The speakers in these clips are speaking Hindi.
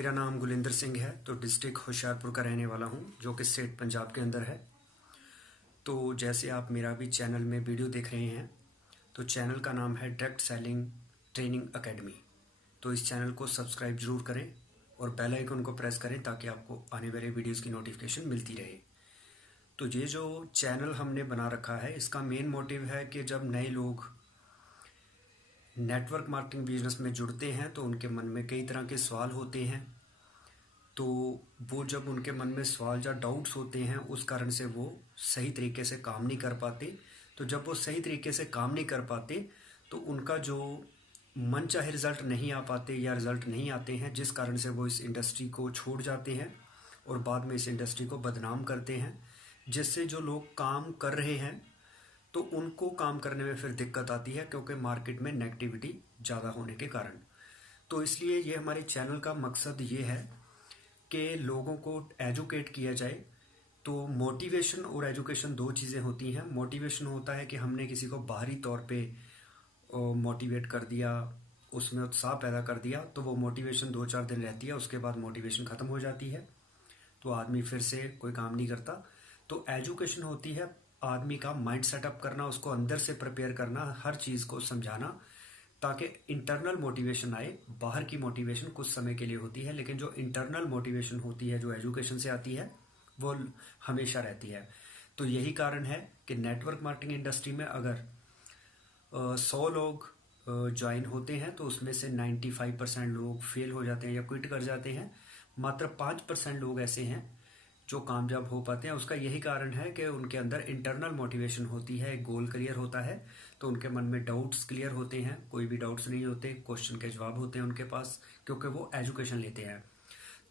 मेरा नाम गुलिंदर सिंह है। तो डिस्ट्रिक्ट होशियारपुर का रहने वाला हूँ, जो कि स्टेट पंजाब के अंदर है। तो जैसे आप मेरा भी चैनल में वीडियो देख रहे हैं, तो चैनल का नाम है डायरेक्ट सेलिंग ट्रेनिंग एकेडमी। तो इस चैनल को सब्सक्राइब जरूर करें और बेल आइकन को प्रेस करें ताकि आपको आने वाले वीडियोस की नोटिफिकेशन मिलती रहे। तो ये जो चैनल हमने बना रखा है, इसका मेन मोटिव है कि जब नए लोग नेटवर्क मार्केटिंग बिजनेस में जुड़ते हैं तो उनके मन में कई तरह के सवाल होते हैं। तो वो जब उनके मन में सवाल या डाउट्स होते हैं, उस कारण से वो सही तरीके से काम नहीं कर पाते। तो जब वो सही तरीके से काम नहीं कर पाते तो उनका जो मन चाहे रिज़ल्ट नहीं आ पाते या रिज़ल्ट नहीं आते हैं, जिस कारण से वो इस इंडस्ट्री को छोड़ जाते हैं और बाद में इस इंडस्ट्री को बदनाम करते हैं, जिससे जो लोग काम कर रहे हैं तो उनको काम करने में फिर दिक्कत आती है, क्योंकि मार्केट में नेगेटिविटी ज़्यादा होने के कारण। तो इसलिए ये हमारे चैनल का मकसद ये है कि लोगों को एजुकेट किया जाए। तो मोटिवेशन और एजुकेशन दो चीज़ें होती हैं। मोटिवेशन होता है कि हमने किसी को बाहरी तौर पे मोटिवेट कर दिया, उसमें उत्साह पैदा कर दिया, तो वो मोटिवेशन 2-4 दिन रहती है, उसके बाद मोटिवेशन ख़त्म हो जाती है, तो आदमी फिर से कोई काम नहीं करता। तो एजुकेशन होती है आदमी का माइंड सेटअप करना, उसको अंदर से प्रिपेयर करना, हर चीज़ को समझाना, ताकि इंटरनल मोटिवेशन आए। बाहर की मोटिवेशन कुछ समय के लिए होती है, लेकिन जो इंटरनल मोटिवेशन होती है, जो एजुकेशन से आती है, वो हमेशा रहती है। तो यही कारण है कि नेटवर्क मार्केटिंग इंडस्ट्री में अगर 100 लोग ज्वाइन होते हैं तो उसमें से 95% लोग फेल हो जाते हैं या क्विट कर जाते हैं। मात्र 5% लोग ऐसे हैं जो कामयाब हो पाते हैं। उसका यही कारण है कि उनके अंदर इंटरनल मोटिवेशन होती है, एक गोल क्लियर होता है, तो उनके मन में डाउट्स क्लियर होते हैं, कोई भी डाउट्स नहीं होते, क्वेश्चन के जवाब होते हैं उनके पास, क्योंकि वो एजुकेशन लेते हैं।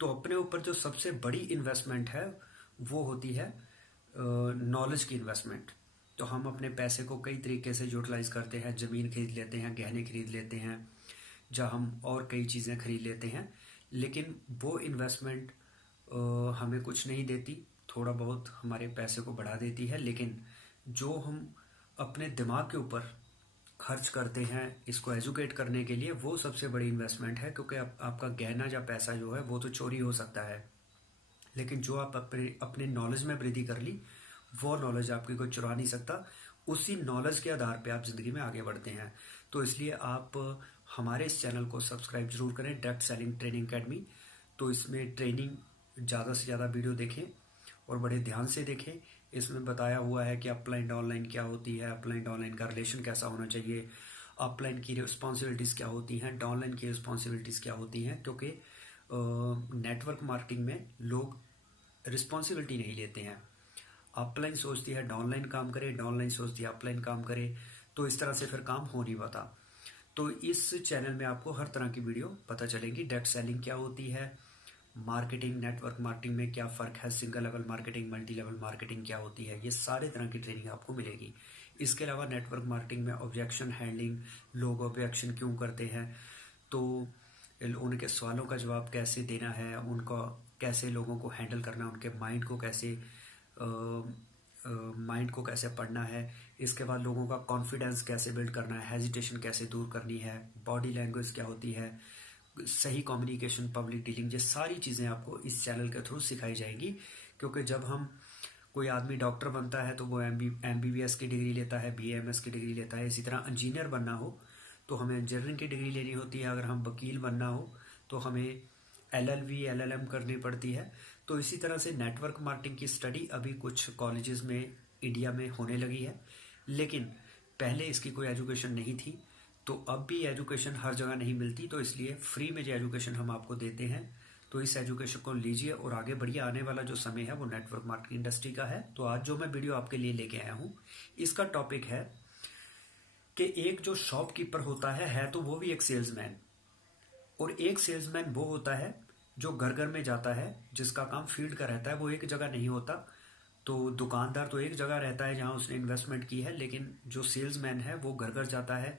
तो अपने ऊपर जो सबसे बड़ी इन्वेस्टमेंट है वो होती है नॉलेज की इन्वेस्टमेंट। तो हम अपने पैसे को कई तरीके से यूटिलाइज करते हैं, ज़मीन खरीद लेते हैं, गहने खरीद लेते हैं, जहाँ हम और कई चीज़ें खरीद लेते हैं, लेकिन वो इन्वेस्टमेंट हमें कुछ नहीं देती, थोड़ा बहुत हमारे पैसे को बढ़ा देती है। लेकिन जो हम अपने दिमाग के ऊपर खर्च करते हैं इसको एजुकेट करने के लिए, वो सबसे बड़ी इन्वेस्टमेंट है। क्योंकि आपका गहना या पैसा जो है वो तो चोरी हो सकता है, लेकिन जो आप अपने नॉलेज में वृद्धि कर ली, वो नॉलेज आपकी कोई चुरा नहीं सकता। उसी नॉलेज के आधार पे आप ज़िंदगी में आगे बढ़ते हैं। तो इसलिए आप हमारे इस चैनल को सब्सक्राइब जरूर करें, डायरेक्ट सेलिंग ट्रेनिंग एकेडमी। तो इसमें ट्रेनिंग ज़्यादा से ज़्यादा वीडियो देखें और बड़े ध्यान से देखें। इसमें बताया हुआ है कि अपलाइन ऑनलाइन क्या होती है, अपलाइन ऑनलाइन का रिलेशन कैसा होना चाहिए, अपलाइन की रिस्पॉन्सिबिलिटीज़ क्या होती हैं, डाउनलाइन की रिस्पॉन्सिबिलिटीज़ क्या होती हैं। क्योंकि नेटवर्क मार्केटिंग में लोग रिस्पॉन्सिबिलिटी नहीं लेते हैं। अपलाइन सोचती है डाउनलाइन काम करे, डाउनलाइन सोचती है अपलाइन काम करे, तो इस तरह से फिर काम हो नहीं पाता। तो इस चैनल में आपको हर तरह की वीडियो पता चलेगी। डायरेक्ट सेलिंग क्या होती है, मार्केटिंग, नेटवर्क मार्केटिंग में क्या फ़र्क है, single level marketing, multi level marketing क्या होती है, ये सारे तरह की ट्रेनिंग आपको मिलेगी। इसके अलावा नेटवर्क मार्केटिंग में ऑब्जेक्शन हैंडलिंग, लोग ऑब्जेक्शन क्यों करते हैं, तो उनके सवालों का जवाब कैसे देना है, उनको कैसे लोगों को हैंडल करना, उनके माइंड को कैसे पढ़ना है। इसके बाद लोगों का कॉन्फिडेंस कैसे बिल्ड करना है, हेजिटेशन कैसे दूर करनी है, बॉडी लैंग्वेज क्या होती है, सही कम्युनिकेशन, पब्लिक डीलिंग, ये सारी चीज़ें आपको इस चैनल के थ्रू सिखाई जाएंगी। क्योंकि जब हम कोई आदमी डॉक्टर बनता है तो वो MBBS की डिग्री लेता है, BAMS की डिग्री लेता है। इसी तरह इंजीनियर बनना हो तो हमें इंजीनियरिंग की डिग्री लेनी होती है। अगर हम वकील बनना हो तो हमें LLB LLM करनी पड़ती है। तो इसी तरह से नेटवर्क मार्केटिंग की स्टडी अभी कुछ कॉलेजेस में इंडिया में होने लगी है, लेकिन पहले इसकी कोई एजुकेशन नहीं थी। तो अब भी एजुकेशन हर जगह नहीं मिलती, तो इसलिए फ्री में जो एजुकेशन हम आपको देते हैं, तो इस एजुकेशन को लीजिए और आगे बढ़िए। आने वाला जो समय है वो नेटवर्क मार्केटिंग इंडस्ट्री का है। तो आज जो मैं वीडियो आपके लिए लेके आया हूँ, इसका टॉपिक है कि एक जो शॉपकीपर होता है तो वो भी एक सेल्समैन, और एक सेल्समैन वो होता है जो घर घर में जाता है, जिसका काम फील्ड का रहता है, वो एक जगह नहीं होता। तो दुकानदार तो एक जगह रहता है जहाँ उसने इन्वेस्टमेंट की है, लेकिन जो सेल्समैन है वो घर घर जाता है,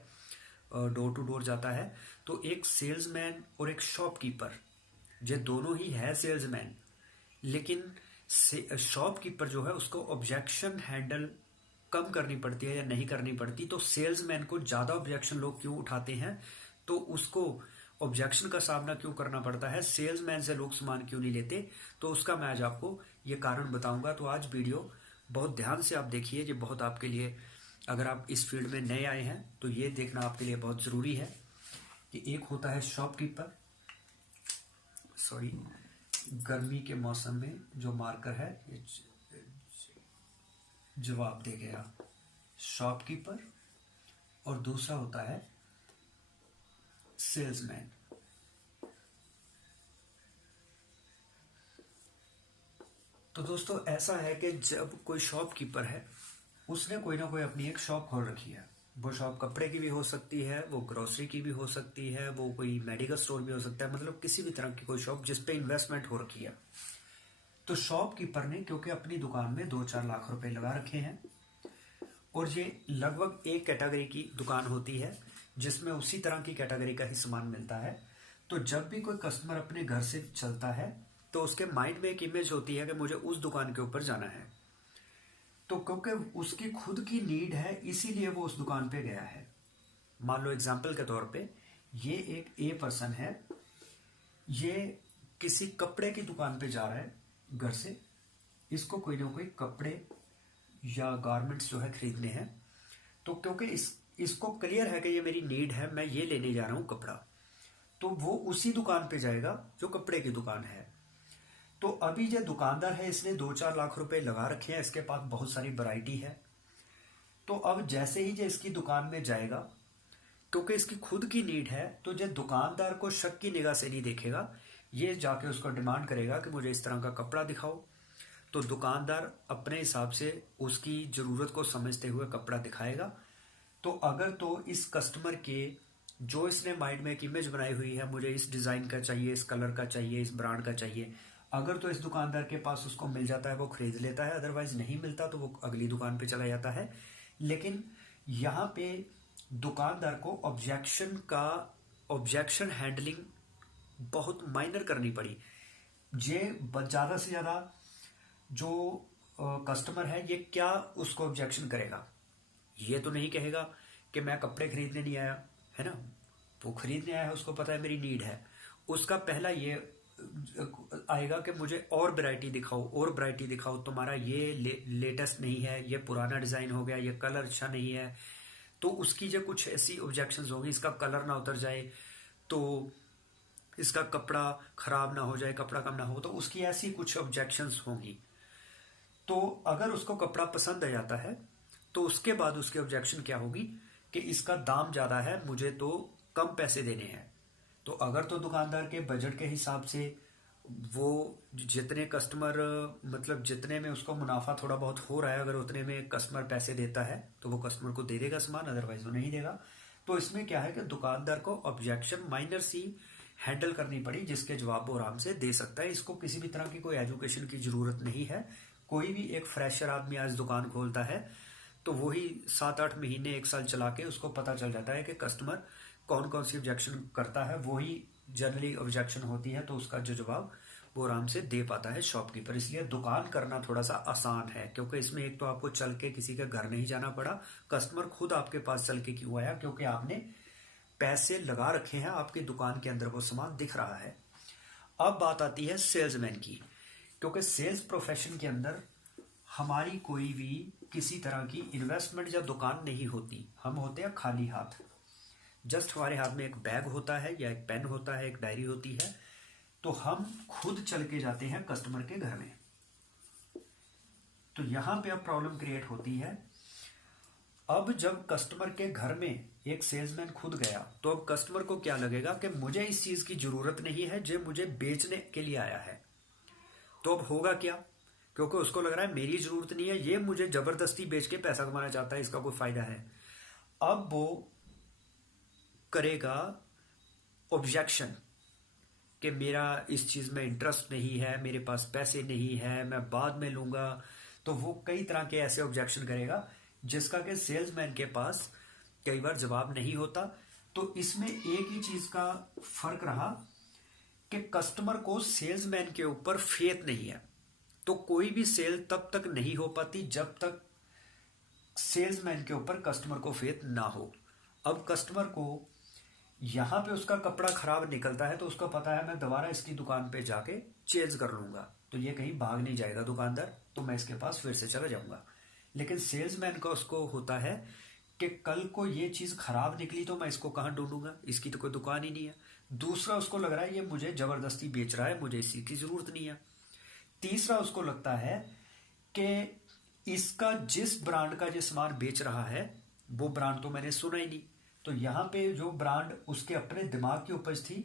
डोर टू डोर जाता है। तो एक सेल्समैन और एक शॉपकीपर, ये दोनों ही है सेल्समैन, लेकिन शॉपकीपर जो है उसको ऑब्जेक्शन हैंडल कम करनी पड़ती है या नहीं करनी पड़ती। तो सेल्समैन को ज़्यादा ऑब्जेक्शन लोग क्यों उठाते हैं, तो उसको ऑब्जेक्शन का सामना क्यों करना पड़ता है, सेल्समैन से लोग सामान क्यों नहीं लेते, तो उसका मैं आज आपको ये कारण बताऊंगा। तो आज वीडियो बहुत ध्यान से आप देखिए, ये बहुत आपके लिए, अगर आप इस फील्ड में नए आए हैं तो ये देखना आपके लिए बहुत ज़रूरी है कि एक होता है शॉपकीपर, सॉरी, गर्मी के मौसम में जो मार्कर है ये जवाब दे गया, शॉपकीपर, और दूसरा होता है सेल्समैन। तो दोस्तों ऐसा है कि जब कोई शॉपकीपर है, उसने कोई ना कोई अपनी एक शॉप खोल रखी है। वो शॉप कपड़े की भी हो सकती है, वो ग्रोसरी की भी हो सकती है, वो कोई मेडिकल स्टोर भी हो सकता है, मतलब किसी भी तरह की कोई शॉप जिस पे इन्वेस्टमेंट हो रखी है। तो शॉपकीपर ने क्योंकि अपनी दुकान में 2-4 लाख रुपए लगा रखे हैं, और ये लगभग एक कैटेगरी की दुकान होती है जिसमें उसी तरह की कैटेगरी का ही सामान मिलता है। तो जब भी कोई कस्टमर अपने घर से चलता है तो उसके माइंड में एक इमेज होती है कि मुझे उस दुकान के ऊपर जाना है। तो क्योंकि उसकी खुद की नीड है इसीलिए वो उस दुकान पे गया है। मान लो एग्जाम्पल के तौर पे ये एक ए पर्सन है, ये किसी कपड़े की दुकान पे जा रहा है घर से, इसको कोई ना कोई कपड़े या गारमेंट्स जो है खरीदने हैं। तो क्योंकि इसको क्लियर है कि ये मेरी नीड है, मैं ये लेने जा रहा हूँ कपड़ा, तो वो उसी दुकान पे जाएगा जो कपड़े की दुकान है। तो अभी जो दुकानदार है इसने 2-4 लाख रुपए लगा रखे हैं, इसके पास बहुत सारी वैरायटी है। तो अब जैसे ही जो इसकी दुकान में जाएगा, क्योंकि इसकी खुद की नीड है, तो जो दुकानदार को शक की निगाह से नहीं देखेगा, ये जाके उसको डिमांड करेगा कि मुझे इस तरह का कपड़ा दिखाओ। तो दुकानदार अपने हिसाब से उसकी ज़रूरत को समझते हुए कपड़ा दिखाएगा। तो अगर तो इस कस्टमर के जो इसने माइंड में एक इमेज बनाई हुई है, मुझे इस डिज़ाइन का चाहिए, इस कलर का चाहिए, इस ब्रांड का चाहिए, अगर तो इस दुकानदार के पास उसको मिल जाता है वो खरीद लेता है, अदरवाइज नहीं मिलता तो वो अगली दुकान पे चला जाता है। लेकिन यहाँ पे दुकानदार को ऑब्जेक्शन हैंडलिंग बहुत माइनर करनी पड़ी। ये ज़्यादा से ज़्यादा जो कस्टमर है ये क्या उसको ऑब्जेक्शन करेगा, ये तो नहीं कहेगा कि मैं कपड़े खरीदने नहीं आया, है ना, वो खरीदने आया है, उसको पता है मेरी नीड है। उसका पहला ये आएगा कि मुझे और वैरायटी दिखाओ, और वैरायटी दिखाओ, तुम्हारा ये लेटेस्ट नहीं है, ये पुराना डिज़ाइन हो गया, ये कलर अच्छा नहीं है। तो उसकी जो कुछ ऐसी ऑब्जेक्शंस होंगी, इसका कलर ना उतर जाए, तो इसका कपड़ा खराब ना हो जाए, कपड़ा कम ना हो, तो उसकी ऐसी कुछ ऑब्जेक्शंस होंगी। तो अगर उसको कपड़ा पसंद आ जाता है तो उसके बाद उसकी ऑब्जेक्शन क्या होगी कि इसका दाम ज़्यादा है, मुझे तो कम पैसे देने हैं। तो अगर तो दुकानदार के बजट के हिसाब से वो जितने कस्टमर, मतलब जितने में उसको मुनाफा थोड़ा बहुत हो रहा है, अगर उतने में कस्टमर पैसे देता है तो वो कस्टमर को दे देगा सामान, अदरवाइज वो नहीं देगा। तो इसमें क्या है कि दुकानदार को ऑब्जेक्शन माइनर सी हैंडल करनी पड़ी, जिसके जवाब वो आराम से दे सकता है। इसको किसी भी तरह की कोई एजुकेशन की ज़रूरत नहीं है। कोई भी एक फ्रेशर आदमी आज दुकान खोलता है तो वही 7-8 महीने 1 साल चला के उसको पता चल जाता है कि कस्टमर कौन कौन सी ऑब्जेक्शन करता है, वही जनरली ऑब्जेक्शन होती है, तो उसका जो जवाब वो आराम से दे पाता है शॉपकीपर। इसलिए दुकान करना थोड़ा सा आसान है, क्योंकि इसमें एक तो आपको चल के किसी के घर नहीं जाना पड़ा, कस्टमर खुद आपके पास चल के क्यों आया, क्योंकि आपने पैसे लगा रखे हैं, आपकी दुकान के अंदर वो सामान दिख रहा है। अब बात आती है सेल्समैन की, क्योंकि सेल्स प्रोफेशन के अंदर हमारी कोई भी किसी तरह की इन्वेस्टमेंट या दुकान नहीं होती, हम होते हैं खाली हाथ। जस्ट हमारे हाथ में एक बैग होता है या एक पेन होता है, एक डायरी होती है, तो हम खुद चल के जाते हैं कस्टमर के घर में। तो यहां पे अब प्रॉब्लम क्रिएट होती है। अब जब कस्टमर के घर में एक सेल्समैन खुद गया तो अब कस्टमर को क्या लगेगा कि मुझे इस चीज की जरूरत नहीं है, जो मुझे बेचने के लिए आया है। तो अब होगा क्या, क्योंकि उसको लग रहा है मेरी जरूरत नहीं है, ये मुझे जबरदस्ती बेच के पैसा कमाना चाहता है, इसका कोई फायदा है। अब वो करेगा ऑब्जेक्शन कि मेरा इस चीज में इंटरेस्ट नहीं है, मेरे पास पैसे नहीं है, मैं बाद में लूंगा। तो वो कई तरह के ऐसे ऑब्जेक्शन करेगा जिसका कि सेल्समैन के पास कई बार जवाब नहीं होता। तो इसमें एक ही चीज का फर्क रहा कि कस्टमर को सेल्समैन के ऊपर फेथ नहीं है। तो कोई भी सेल तब तक नहीं हो पाती जब तक सेल्समैन के ऊपर कस्टमर को फेथ ना हो। अब कस्टमर को यहाँ पे उसका कपड़ा खराब निकलता है तो उसको पता है मैं दोबारा इसकी दुकान पे जाके चेंज कर लूंगा, तो ये कहीं भाग नहीं जाएगा दुकानदार, तो मैं इसके पास फिर से चला जाऊंगा। लेकिन सेल्समैन का उसको होता है कि कल को ये चीज़ खराब निकली तो मैं इसको कहाँ ढूंढूंगा, इसकी तो कोई दुकान ही नहीं है। दूसरा, उसको लग रहा है ये मुझे जबरदस्ती बेच रहा है, मुझे इसी की जरूरत नहीं है। तीसरा, उसको लगता है कि इसका जिस ब्रांड का जो सामान बेच रहा है वो ब्रांड तो मैंने सुना ही नहीं, तो यहाँ पे जो ब्रांड उसके अपने दिमाग की उपज थी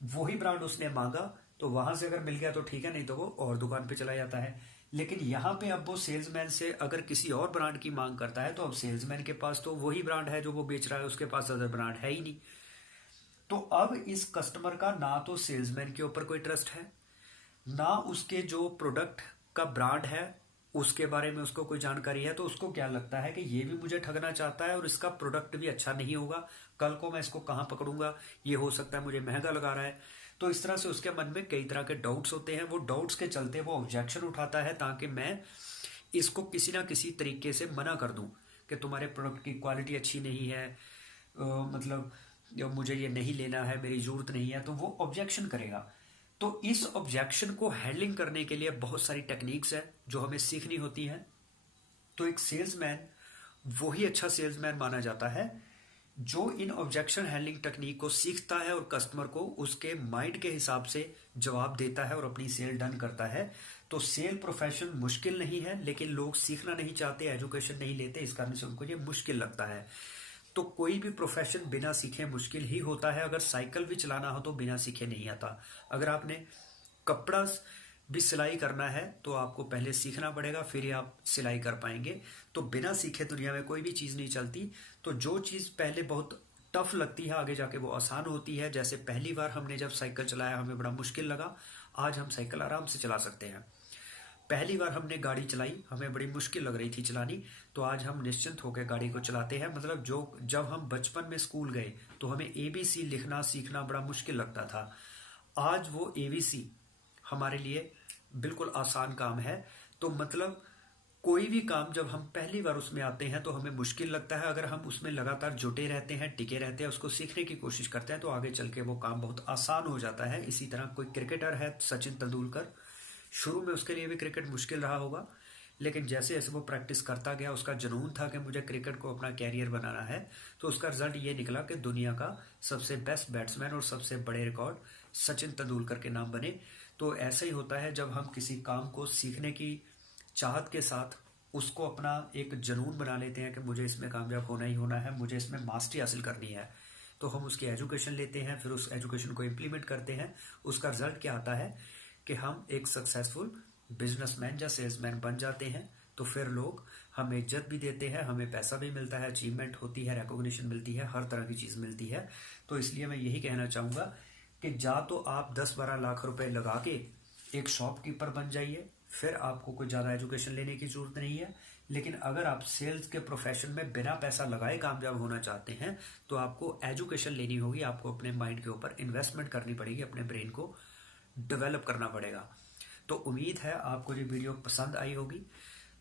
वही ब्रांड उसने मांगा, तो वहां से अगर मिल गया तो ठीक है, नहीं तो वो और दुकान पे चला जाता है। लेकिन यहाँ पे अब वो सेल्समैन से अगर किसी और ब्रांड की मांग करता है तो अब सेल्समैन के पास तो वही ब्रांड है जो वो बेच रहा है, उसके पास अदर ब्रांड है ही नहीं। तो अब इस कस्टमर का ना तो सेल्समैन के ऊपर कोई ट्रस्ट है, ना उसके जो प्रोडक्ट का ब्रांड है उसके बारे में उसको कोई जानकारी है। तो उसको क्या लगता है कि ये भी मुझे ठगना चाहता है और इसका प्रोडक्ट भी अच्छा नहीं होगा, कल को मैं इसको कहाँ पकड़ूंगा, ये हो सकता है मुझे महंगा लगा रहा है। तो इस तरह से उसके मन में कई तरह के डाउट्स होते हैं, वो डाउट्स के चलते वो ऑब्जेक्शन उठाता है ताकि मैं इसको किसी ना किसी तरीके से मना कर दूं कि तुम्हारे प्रोडक्ट की क्वालिटी अच्छी नहीं है, मतलब मुझे ये नहीं लेना है, मेरी जरूरत नहीं है, तो वो ऑब्जेक्शन करेगा। तो इस ऑब्जेक्शन को हैंडलिंग करने के लिए बहुत सारी टेक्निक्स है जो हमें सीखनी होती है। तो एक सेल्समैन वही अच्छा सेल्समैन माना जाता है जो इन ऑब्जेक्शन हैंडलिंग टेक्निक को सीखता है और कस्टमर को उसके माइंड के हिसाब से जवाब देता है और अपनी सेल डन करता है। तो सेल प्रोफेशन मुश्किल नहीं है, लेकिन लोग सीखना नहीं चाहते, एजुकेशन नहीं लेते, इस कारण से उनको ये मुश्किल लगता है। तो कोई भी प्रोफेशन बिना सीखे मुश्किल ही होता है। अगर साइकिल भी चलाना हो तो बिना सीखे नहीं आता। अगर आपने कपड़ा भी सिलाई करना है तो आपको पहले सीखना पड़ेगा, फिर ही आप सिलाई कर पाएंगे। तो बिना सीखे दुनिया में कोई भी चीज़ नहीं चलती। तो जो चीज़ पहले बहुत टफ लगती है आगे जाके वो आसान होती है। जैसे पहली बार हमने जब साइकिल चलाया हमें बड़ा मुश्किल लगा, आज हम साइकिल आराम से चला सकते हैं। पहली बार हमने गाड़ी चलाई हमें बड़ी मुश्किल लग रही थी चलानी, तो आज हम निश्चिंत होकर गाड़ी को चलाते हैं। मतलब जो जब हम बचपन में स्कूल गए तो हमें ABC लिखना सीखना बड़ा मुश्किल लगता था, आज वो ABC हमारे लिए बिल्कुल आसान काम है। तो मतलब कोई भी काम जब हम पहली बार उसमें आते हैं तो हमें मुश्किल लगता है, अगर हम उसमें लगातार जुटे रहते हैं, टिके रहते हैं, उसको सीखने की कोशिश करते हैं तो आगे चल के वो काम बहुत आसान हो जाता है। इसी तरह कोई क्रिकेटर है सचिन तेंदुलकर, शुरू में उसके लिए भी क्रिकेट मुश्किल रहा होगा, लेकिन जैसे जैसे वो प्रैक्टिस करता गया, उसका जुनून था कि मुझे क्रिकेट को अपना कैरियर बनाना है, तो उसका रिजल्ट ये निकला कि दुनिया का सबसे बेस्ट बैट्समैन और सबसे बड़े रिकॉर्ड सचिन तेंदुलकर के नाम बने। तो ऐसा ही होता है जब हम किसी काम को सीखने की चाहत के साथ उसको अपना एक जुनून बना लेते हैं कि मुझे इसमें कामयाब होना ही होना है, मुझे इसमें मास्टरी हासिल करनी है, तो हम उसकी एजुकेशन लेते हैं, फिर उस एजुकेशन को इम्प्लीमेंट करते हैं। उसका रिजल्ट क्या आता है कि हम एक सक्सेसफुल बिजनेसमैन या सेल्समैन बन जाते हैं। तो फिर लोग हमें इज्जत भी देते हैं, हमें पैसा भी मिलता है, अचीवमेंट होती है, रिकॉग्निशन मिलती है, हर तरह की चीज़ मिलती है। तो इसलिए मैं यही कहना चाहूँगा कि जा तो आप 10-12 लाख रुपए लगा के एक शॉपकीपर बन जाइए, फिर आपको कोई ज़्यादा एजुकेशन लेने की ज़रूरत नहीं है। लेकिन अगर आप सेल्स के प्रोफेशन में बिना पैसा लगाए कामयाब होना चाहते हैं तो आपको एजुकेशन लेनी होगी, आपको अपने माइंड के ऊपर इन्वेस्टमेंट करनी पड़ेगी, अपने ब्रेन को डेवलप करना पड़ेगा। तो उम्मीद है आपको ये वीडियो पसंद आई होगी।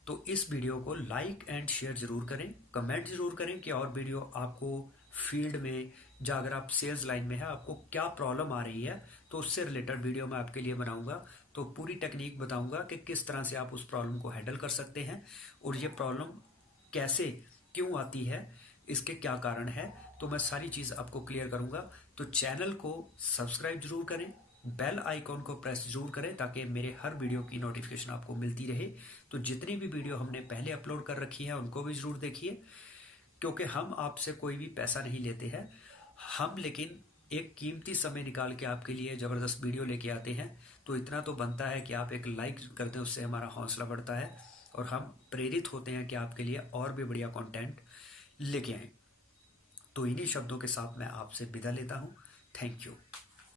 तो इस वीडियो को लाइक एंड शेयर जरूर करें, कमेंट जरूर करें कि और वीडियो आपको फील्ड में, या अगर आप सेल्स लाइन में है आपको क्या प्रॉब्लम आ रही है तो उससे रिलेटेड वीडियो मैं आपके लिए बनाऊंगा। तो पूरी टेक्निक बताऊंगा कि किस तरह से आप उस प्रॉब्लम को हैंडल कर सकते हैं और ये प्रॉब्लम कैसे क्यों आती है, इसके क्या कारण है, तो मैं सारी चीज़ आपको क्लियर करूंगा। तो चैनल को सब्सक्राइब जरूर करें, बेल आइकॉन को प्रेस जरूर करें ताकि मेरे हर वीडियो की नोटिफिकेशन आपको मिलती रहे। तो जितनी भी वीडियो हमने पहले अपलोड कर रखी है उनको भी जरूर देखिए, क्योंकि हम आपसे कोई भी पैसा नहीं लेते हैं, हम लेकिन एक कीमती समय निकाल के आपके लिए ज़बरदस्त वीडियो लेके आते हैं। तो इतना तो बनता है कि आप एक लाइक कर दें, उससे हमारा हौसला बढ़ता है और हम प्रेरित होते हैं कि आपके लिए और भी बढ़िया कंटेंट लेके आएं। तो इन्हीं शब्दों के साथ मैं आपसे विदा लेता हूं। Thank you.